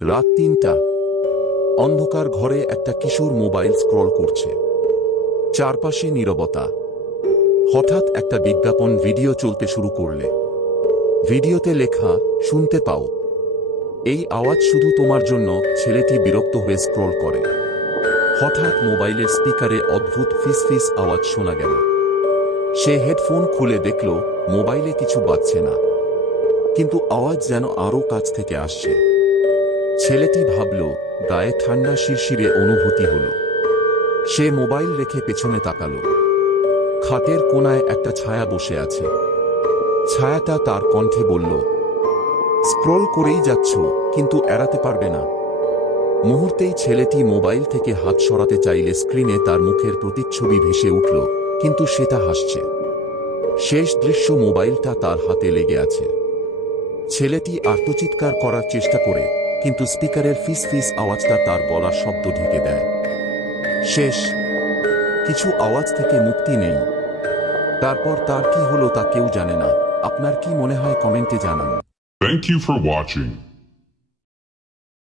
রাত ৩টা। অন্ধকার ঘরে একটা কিশোর মোবাইল স্ক্রল করছে। চারপাশে নীরবতা। হঠাৎ একটা বিজ্ঞাপন ভিডিও চলতে শুরু করলে। ভিডিওতে লেখা, শুনতে পাও, এই আওয়াজ শুধু তোমার জন্য। ছেলেটি বিরক্ত হয়ে স্ক্রল করে। হঠাৎ মোবাইলের স্পিকারে অদ্ভুত ফিসফিস আওয়াজ শোনা গেল। সে হেডফোন খুলে দেখল মোবাইলে কিছু বাজছে না, কিন্তু আওয়াজ যেন আরও কাছ থেকে আসছে। ছেলেটি ভাবল, গায়ে ঠান্ডা শিরশিরে অনুভূতি হল। সে মোবাইল রেখে পেছনে তাকাল। খাটের কোনায় একটা ছায়া বসে আছে। ছায়াটা তার কণ্ঠে বলল, স্ক্রল করেই যাচ্ছ, কিন্তু এড়াতে পারবে না। মুহূর্তেই ছেলেটি মোবাইল থেকে হাত সরাতে চাইলে স্ক্রিনে তার মুখের প্রতিচ্ছবি ভেসে উঠল, কিন্তু সেটা হাসছে। শেষ দৃশ্য, মোবাইলটা তার হাতে লেগে আছে। ছেলেটি আর্তচিৎকার করার চেষ্টা করে, কিন্তু স্পিকারের ফিস ফিস আওয়াজটা তার গলার শব্দ ঢেকে দেয়। শেষ। কিছু আওয়াজ থেকে মুক্তি নেই। তারপর তার কি হলো তা কেউ জানে না। আপনার কি মনে হয় কমেন্টে জানান। Thank you for watching.